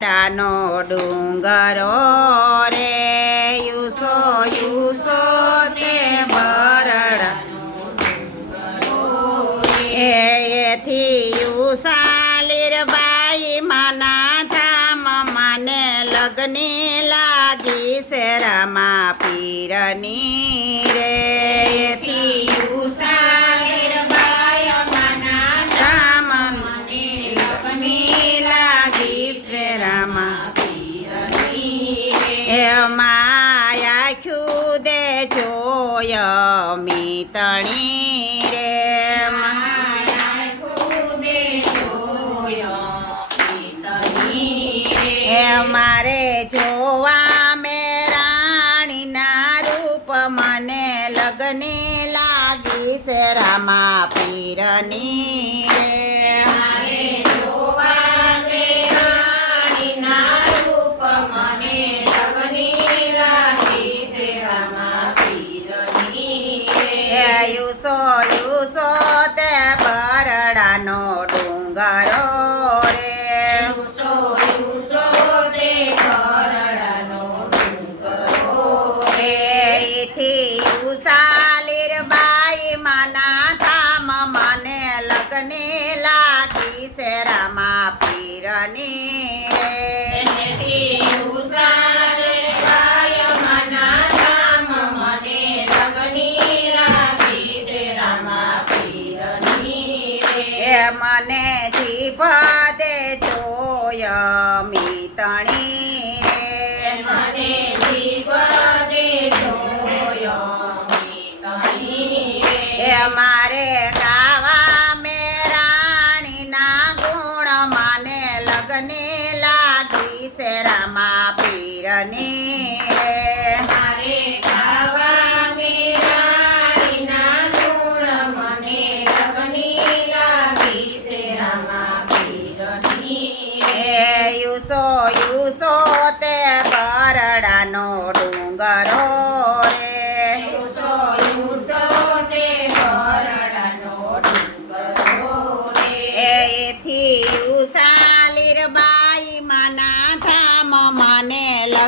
ટાનો ડુંગરો રે યુસો યુસો તે બરડા એ એથી યુસાલીર બાઈ માના ધામ મને લગ્ની લાગી શેરામાં પીરની રે. એથી યુસાલીર મીતણી રે એ મારે જોવા મે રાણીના રૂપ, મને લગને લાગી શેરામાં રામા પીરની રે. મને જીભ દે જોય મીતણી. રે એ મારે ગાવા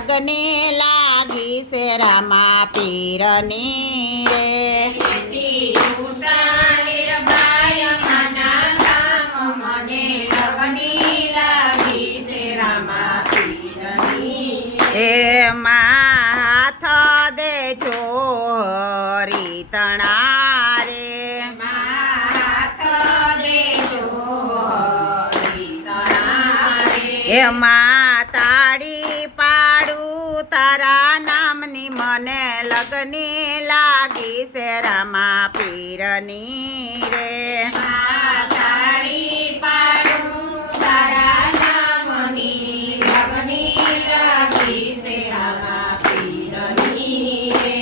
લગને લાગી છે રામા પીરની રે. એ માથ દે ચોરી તણા રે એ લગની લાગી છે રમા પીરની રે.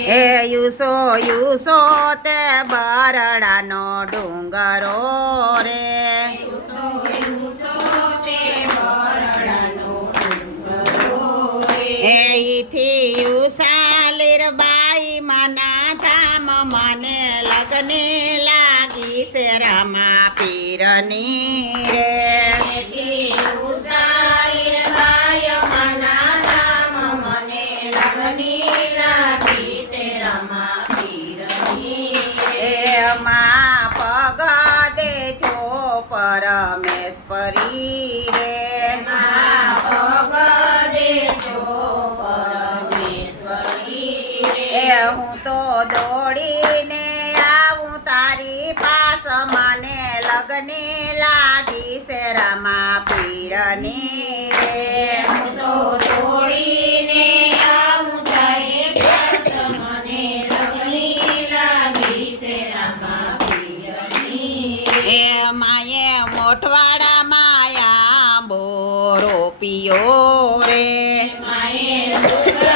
એ યુસો યુસો તે બરડાનો ડુંગરો રે. એથી મને લગને લાગી છે રમા પીરની રે. મા પગ દે છો પરમેશ્વરી રે. રામા પીરની. એ મોટવાડા માયા બોરો પિયો રે. એ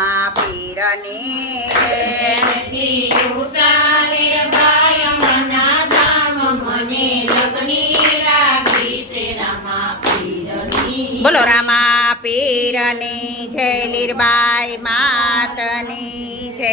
મા પીરને બોલો રામા પીરની જય લીરબાઈ મા